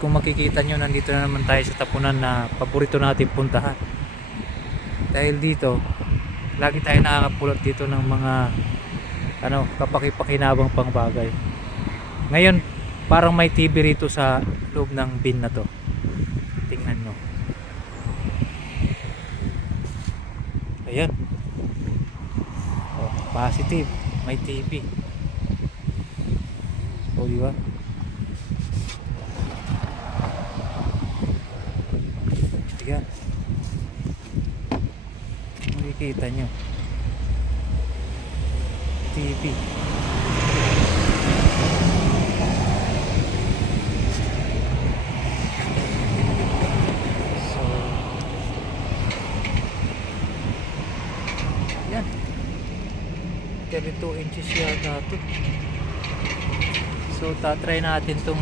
kung makikita nyo, nandito na naman tayo sa tapunan na paborito natin puntahan. Dahil dito lagi tayo nakakapulot dito ng mga kapaki-pakinabang pang bagay. Ngayon parang may TV rito sa loob ng bin na to. Tingnan nyo. Ayan. Oh, positive. May TV. O, diba? Ayan. Makikita nyo. TV. So, yan. 32 inches yata ito. So, tatry natin itong